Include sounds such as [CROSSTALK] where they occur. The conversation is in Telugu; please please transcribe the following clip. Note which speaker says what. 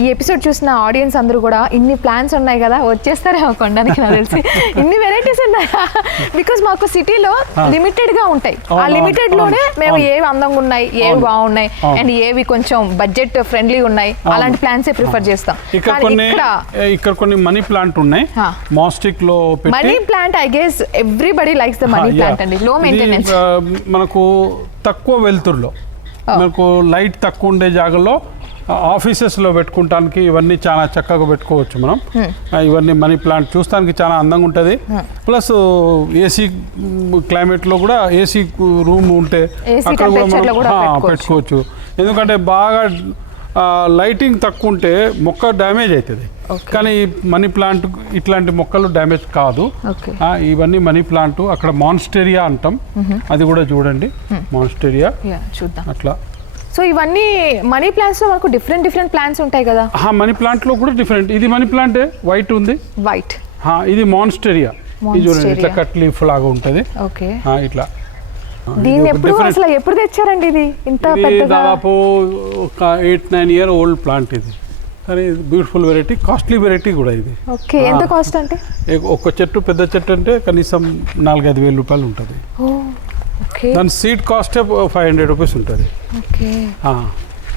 Speaker 1: ఈ ఎపిసోడ్ చూసిన ఆడియన్స్ అందరూ కూడా ఇన్ని ప్లాన్స్ ఉన్నాయి కదా వచ్చేస్తారేమో కొనడానికి నాకు తెలిసి. [LAUGHS] ఇన్ని వెరైటీస్ ఉన్నాయి? బికాస్ మాకు సిటీలో లిమిటెడ్గా ఉంటాయి. ఆ
Speaker 2: లిమిటెడ్లోనే
Speaker 1: మేము. ఏవి అందంగా ఉన్నాయి ఏవి బాగున్నాయి. అండ్ ఏవి కొంచెం బడ్జెట్ ఫ్రెండ్లీ ఉన్నాయి అలాంటి ప్లాన్సే ప్రిఫర్ చేస్తాం.
Speaker 2: ఇక్కడ
Speaker 1: కానీ
Speaker 2: కొన్ని
Speaker 1: ఇక్కడ
Speaker 2: కొన్ని మనీ ప్లాంట్ ఉన్నాయి. మాస్టిక్లో
Speaker 1: money plant I guess everybody likes the money plant. అండి. లో మెయింటెనెన్స్
Speaker 2: మనకు తక్కువ వెలుతురులో మనకు లైట్ తక్కువ ఉండే జాగాలో ఆఫీసెస్లో పెట్టుకుంటానికి ఇవన్నీ చాలా చక్కగా పెట్టుకోవచ్చు మనం. ఇవన్నీ మనీ ప్లాంట్ చూస్తానికి చాలా అందంగా ఉంటుంది. ప్లస్ ఏసీ క్లైమేట్లో కూడా ఏసీ రూమ్ ఉంటే అక్కడ కూడా మనం
Speaker 1: పెట్టుకోవచ్చు.
Speaker 2: ఎందుకంటే బాగా లైటింగ్ తక్కువ ఉంటే మొక్క డ్యామేజ్ అవుతుంది. కానీ మనీ ప్లాంట్ ఇట్లాంటి మొక్కలు డ్యామేజ్ కాదు. ఇవన్నీ మనీ ప్లాంట్ అక్కడ మాన్స్టేరియా అంటాం. అది కూడా చూడండి. మాన్స్టేరియా.
Speaker 1: చూద్దాం.
Speaker 2: అట్లా.
Speaker 1: సో ఇవన్నీ మనీ ప్లాంట్స్లో మనకు డిఫరెంట్ డిఫరెంట్ ప్లాంట్స్ ఉంటాయి కదా.
Speaker 2: మనీ ప్లాంట్లో కూడా డిఫరెంట్. ఇది మనీ ప్లాంటే? వైట్ ఉంది?
Speaker 1: వైట్
Speaker 2: ఇది మాన్స్టేరియా ఇది చూడండి ఇట్లా. కట్ లీఫ్ లాగా ఉంటుంది.
Speaker 1: ఓకే.
Speaker 2: ఇట్లా.
Speaker 1: దీన్ని
Speaker 2: ఒక
Speaker 1: ఎప్పుడు అసలు ఎప్పుడు తెచ్చారండి ఇది? ఇంత
Speaker 2: దాదాపు ఒక eight nine year old plant ఇది. కానీ బ్యూటిఫుల్ వెరైటీ కాస్ట్లీ వెరైటీ కూడా ఇది.
Speaker 1: ఓకే ఎంత. కాస్ట్ అంటే?
Speaker 2: ఒక్క చెట్టు పెద్ద చెట్టు అంటే కనీసం నాలుగైదు వేల రూపాయలు ఉంటుంది.
Speaker 1: ఓకే
Speaker 2: దాని seed cost five hundred rupees ఉంటుంది.
Speaker 1: ఓకే